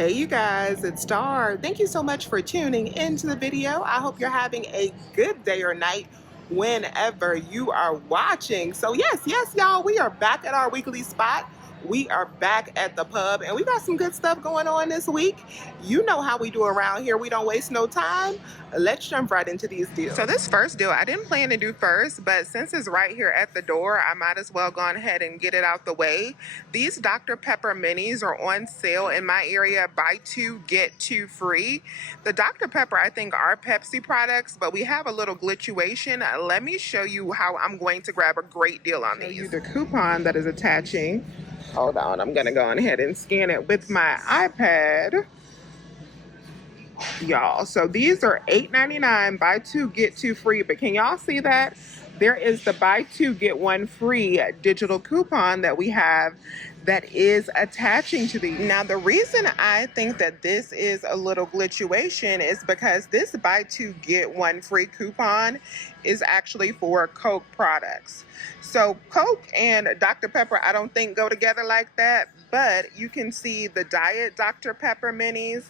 Hey you guys, it's Star. Thank you so much for tuning into the video. I hope you're having a good day or night whenever you are watching. So yes, y'all, we are back at our weekly spot. We are back at the pub and we got some good stuff going on this week. You know how we do around here. We don't waste no time. Let's jump right into these deals. So this first deal, I didn't plan to do first, but since it's right here at the door, I might as well go ahead and get it out the way. These Dr. Pepper minis are on sale in my area. Buy two, get two free. The Dr. Pepper, I think, are Pepsi products, but we have a little glitchuation. Let me show you how I'm going to grab a great deal on these. Show you the coupon that is attaching. Hold on, I'm gonna go ahead and scan it with my iPad. Y'all, so these are $8.99, buy two, get two free. But can y'all see that? There is the buy two, get one free digital coupon that we have that is attaching to these. Now, the reason I think that this is a little glitchuation is because this buy two, get one free coupon is actually for Coke products. So Coke and Dr. Pepper, I don't think go together like that, but you can see the Diet Dr. Pepper minis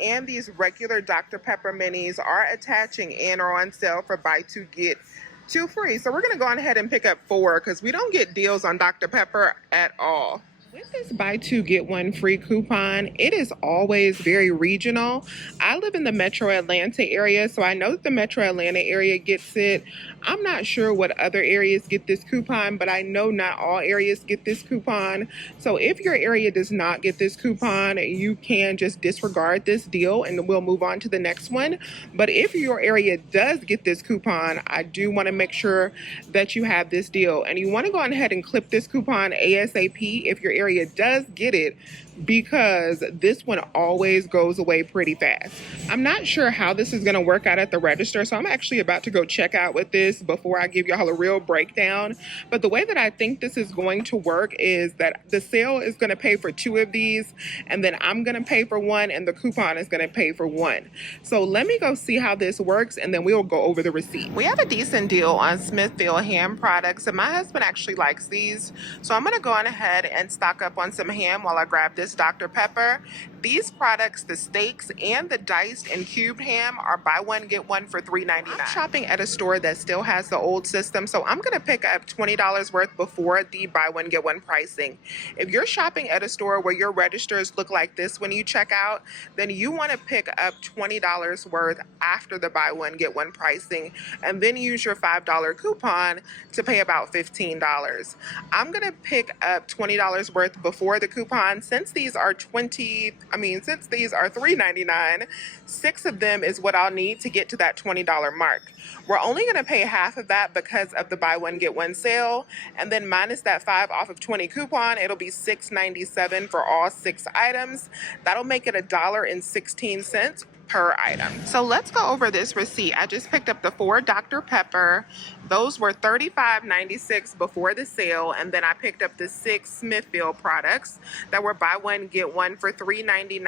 and these regular Dr. Pepper minis are attaching and are on sale for buy two, get two free. So we're going to go ahead and pick up four because we don't get deals on Dr. Pepper at all. With this buy two, get one free coupon, it is always very regional. I live in the Metro Atlanta area, so I know that the Metro Atlanta area gets it. I'm not sure what other areas get this coupon, but I know not all areas get this coupon. So if your area does not get this coupon, you can just disregard this deal and we'll move on to the next one. But if your area does get this coupon, I do want to make sure that you have this deal. And you want to go ahead and clip this coupon ASAP if your area does get it, because this one always goes away pretty fast. I'm not sure how this is going to work out at the register, so I'm actually about to go check out with this before I give y'all a real breakdown. But the way that I think this is going to work is that the sale is going to pay for two of these, and then I'm going to pay for one, and the coupon is going to pay for one. So let me go see how this works, and then we'll go over the receipt. We have a decent deal on Smithfield ham products, and my husband actually likes these, so I'm going to go on ahead and stock up on some ham while I grab this Dr. Pepper. These products, the steaks and the diced and cubed ham, are buy one, get one for $3.99. I'm shopping at a store that still has the old system, so I'm going to pick up $20 worth before the buy one, get one pricing. If you're shopping at a store where your registers look like this when you check out, then you want to pick up $20 worth after the buy one, get one pricing, and then use your $5 coupon to pay about $15. I'm going to pick up $20 worth before the coupon. Since these are $3.99, 6 of them is what I'll need to get to that $20 mark. We're only going to pay half of that because of the buy one, get one sale, and then minus that 5 off of 20 coupon, it'll be $6.97 for all 6 items. That'll make it $1.16 per item. So let's go over this receipt. I just picked up the 4 Dr. Pepper. Those were $35.96 before the sale, and then I picked up the 6 Smithfield products that were buy one, get one for $3.99.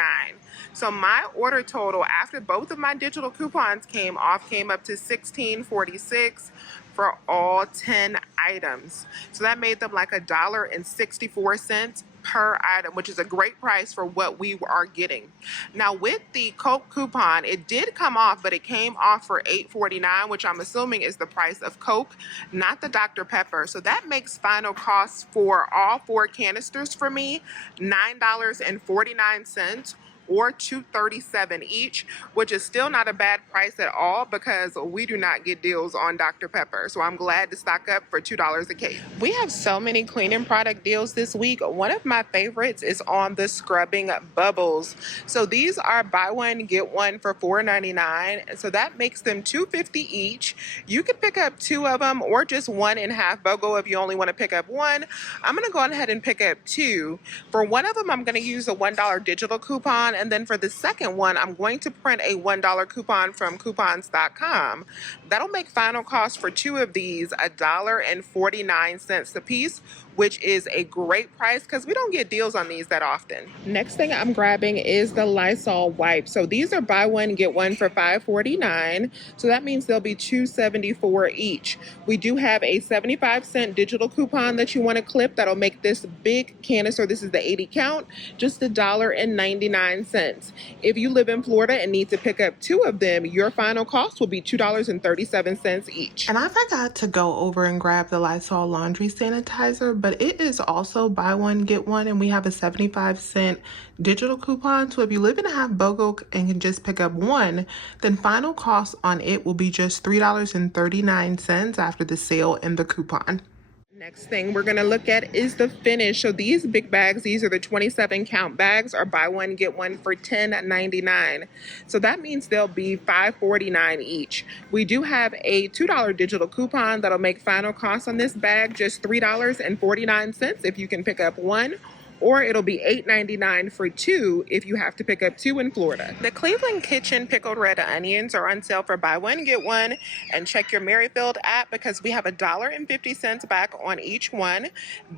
So my order total after both of my digital coupons came off came up to $16.46 for all 10 items. So that made them like $1.64 per item, which is a great price for what we are getting. Now with the Coke coupon, it did come off, but it came off for $8.49, which I'm assuming is the price of Coke, not the Dr. Pepper. So that makes final costs for all 4 canisters for me $9.49 or $2.37 each, which is still not a bad price at all because we do not get deals on Dr. Pepper. So I'm glad to stock up for $2 a case. We have so many cleaning product deals this week. One of my favorites is on the scrubbing bubbles. So these are buy one, get one for $4.99. So that makes them $2.50 each. You could pick up 2 of them or just 1.5 BOGO if you only want to pick up 1. I'm going to go ahead and pick up 2. For one of them, I'm going to use a $1 digital coupon. And then for the second one, I'm going to print a $1 coupon from coupons.com. That'll make final cost for 2 of these $1.49 a piece, which is a great price because we don't get deals on these that often. Next thing I'm grabbing is the Lysol wipes. So these are buy one, get one for $5.49. So that means they'll be $2.74 each. We do have a 75-cent digital coupon that you want to clip. That'll make this big canister, this is the 80 count, just $1.99. $2.99. If you live in Florida and need to pick up 2 of them, your final cost will be $2.37 each. And I forgot to go over and grab the Lysol laundry sanitizer, but it is also buy one, get one, and we have a 75-cent digital coupon. So if you live in a half BOGO and can just pick up one, then final cost on it will be just $3.39 after the sale and the coupon. Next thing we're going to look at is the finish. So these big bags, these are the 27 count bags, are buy one get one for $10.99. So that means they'll be $5.49 each. We do have a $2 digital coupon that'll make final cost on this bag just $3.49 if you can pick up one, or it'll be $8.99 for 2 if you have to pick up 2 in Florida. The Cleveland Kitchen pickled red onions are on sale for buy one, get one. And check your Merrifield app because we have $1.50 back on each one.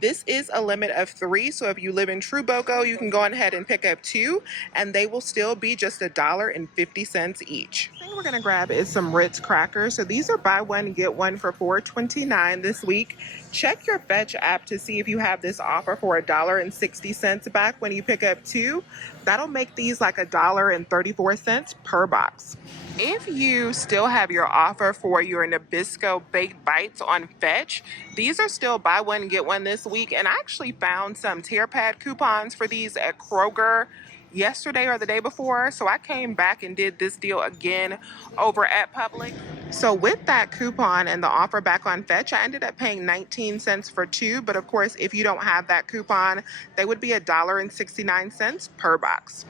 This is a limit of 3, so if you live in True BOGO, you can go ahead and pick up 2, and they will still be just $1.50 each. The thing we're gonna grab is some Ritz crackers. So these are buy one, get one for $4.29 this week. Check your Fetch app to see if you have this offer for $1.60 back when you pick up 2. That'll make these like $1.34 per box. If you still have your offer for your Nabisco baked bites on Fetch, these are still buy one, get one this week. And I actually found some tear pad coupons for these at Kroger yesterday or the day before, so I came back and did this deal again over at Publix. So with that coupon and the offer back on Fetch, I ended up paying 19 cents for 2, but of course if you don't have that coupon, they would be $1.69 per box.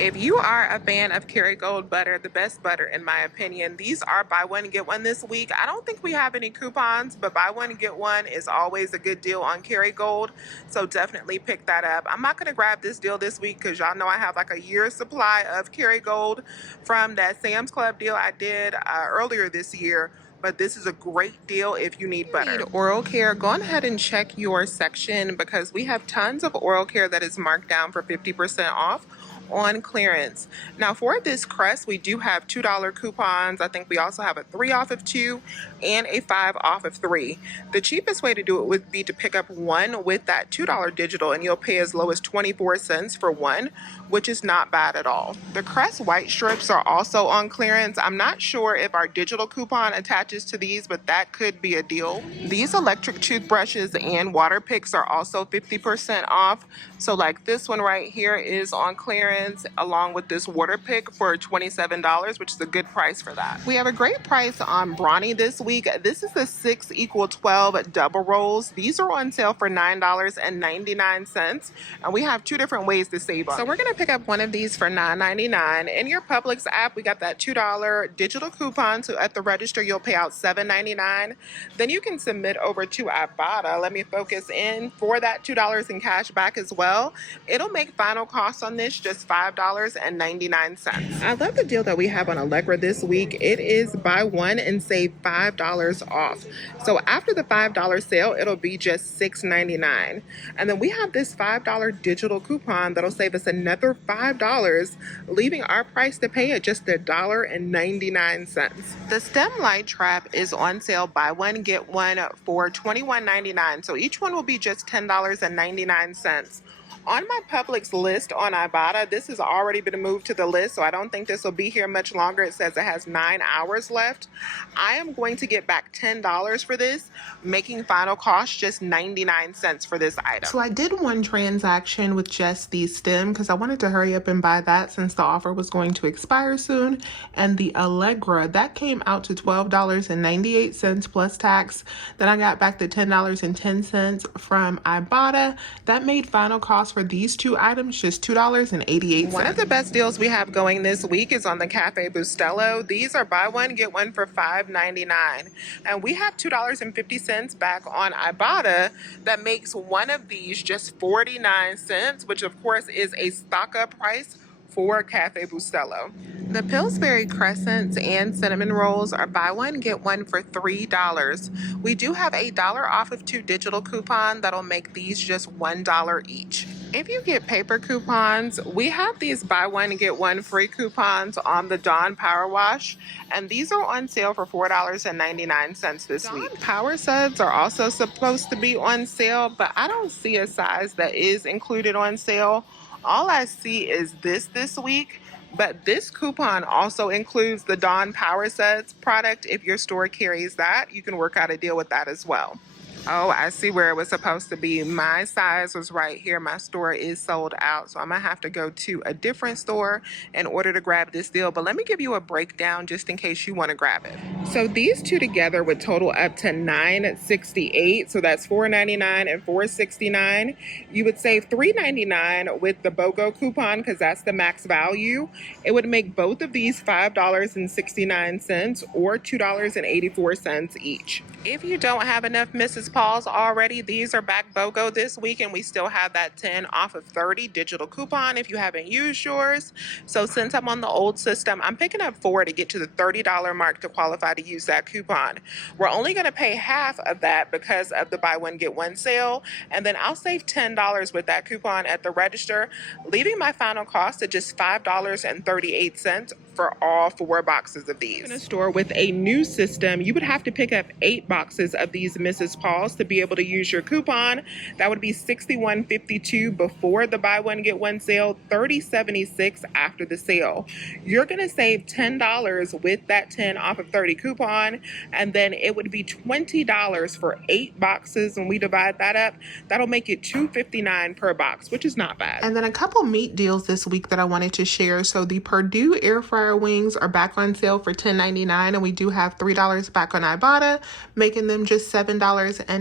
If you are a fan of Kerrygold butter, the best butter in my opinion, these are buy one get one this week. I don't think we have any coupons, but buy one get one is always a good deal on Kerrygold, so definitely pick that up. I'm not going to grab this deal this week because y'all know I have like a year's supply of Kerrygold from that Sam's Club deal I did earlier this year. But this is a great deal if you need butter. If you need oral care, go ahead and check your section because we have tons of oral care that is marked down for 50% off on clearance. Now for this crest, we do have $2 coupons. I think we also have a 3 off of 2 and a 5 off of 3. The cheapest way to do it would be to pick up one with that $2 digital, and you'll pay as low as 24 cents for one, which is not bad at all. The crest white strips are also on clearance. I'm not sure if our digital coupon attaches to these, but that could be a deal. These electric toothbrushes and water picks are also 50% off. So like this one right here is on clearance along with this water pick for $27, which is a good price for that. We have a great price on Brawny this week. This is the 6 = 12 double rolls. These are on sale for $9.99, and we have 2 different ways to save on. So we're going to pick up one of these for $9.99. In your Publix app, we got that $2 digital coupon, so at the register you'll pay out $7.99. Then you can submit over to Ibotta. Let me focus in for that $2 in cash back as well. It'll make final cost on this just $5.99. I love the deal that we have on Allegra this week. It is buy one and save $5 off. So after the $5 sale, it'll be just $6.99. And then we have this $5 digital coupon that'll save us another $5, leaving our price to pay at just $1.99. The stem light trap is on sale buy one get one for $21.99. So each one will be just $10.99. On my Publix list on Ibotta, this has already been moved to the list, so I don't think this will be here much longer. It says it has 9 hours left. I am going to get back $10 for this, making final cost just 99 cents for this item. So I did one transaction with just the stem because I wanted to hurry up and buy that since the offer was going to expire soon. And the Allegra, that came out to $12.98 plus tax. Then I got back the $10.10 from Ibotta. That made final cost for these 2 items just $2.88. One of the best deals we have going this week is on the Cafe Bustelo. These are buy one get one for $5.99, and we have $2.50 back on Ibotta. That makes one of these just 49 cents, which of course is a stock up price for Cafe Bustelo. The Pillsbury crescents and cinnamon rolls are buy one get one for $3. We do have a $1 off of 2 digital coupon that'll make these just $1 each. If you get paper coupons, we have these buy one get one free coupons on the Dawn Power Wash, and these are on sale for $4.99 this week. Dawn Power Suds are also supposed to be on sale, but I don't see a size that is included on sale All I see is this week, but this coupon also includes the Dawn Power Sets product. If your store carries that, you can work out a deal with that as well. Oh, I see where it was supposed to be. My size was right here. My store is sold out, so I'm gonna have to go to a different store in order to grab this deal. But let me give you a breakdown just in case you want to grab it. So these two together would total up to $9.68. So that's $4.99 and $4.69. You would save $3.99 with the BOGO coupon because that's the max value. It would make both of these $5.69 or $2.84 each. If you don't have enough Mrs. Paul's already, these are back BOGO this week, and we still have that 10 off of 30 digital coupon if you haven't used yours. So since I'm on the old system, I'm picking up 4 to get to the $30 mark to qualify to use that coupon. We're only going to pay half of that because of the buy one get one sale, and then I'll save $10 with that coupon at the register, leaving my final cost at just $5.38 for all 4 boxes of these. In a store with a new system, you would have to pick up 8 boxes of these Mrs. Paul's to be able to use your coupon. That would be $61.52 before the buy one get one sale, $30.76 after the sale. You're going to save $10 with that 10 off of 30 coupon, and then it would be $20 for 8 boxes. When we divide that up, that'll make it $2.59 per box, which is not bad. And then a couple meat deals this week that I wanted to share. So the Purdue air fryer wings are back on sale for $10.99, and we do have $3 back on Ibotta, making them just $7.99.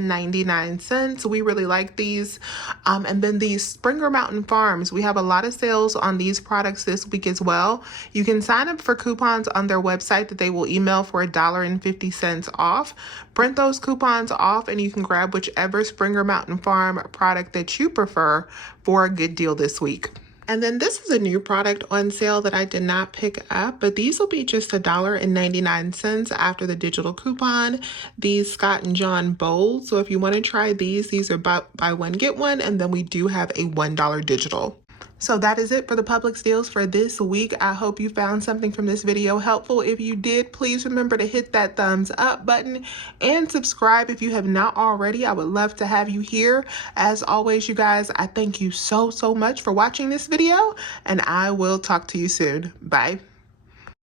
We really like these. And then these Springer Mountain Farms, we have a lot of sales on these products this week as well. You can sign up for coupons on their website that they will email for $1.50 off. Print those coupons off and you can grab whichever Springer Mountain Farm product that you prefer for a good deal this week. And then this is a new product on sale that I did not pick up, but these will be just $1.99 after the digital coupon. These Scott and John bowls. So if you want to try these are buy one, get one, and then we do have a $1 digital. So that is it for the Publix deals for this week. I hope you found something from this video helpful. If you did, please remember to hit that thumbs up button and subscribe if you have not already. I would love to have you here. As always, you guys, I thank you so much for watching this video, and I will talk to you soon. Bye.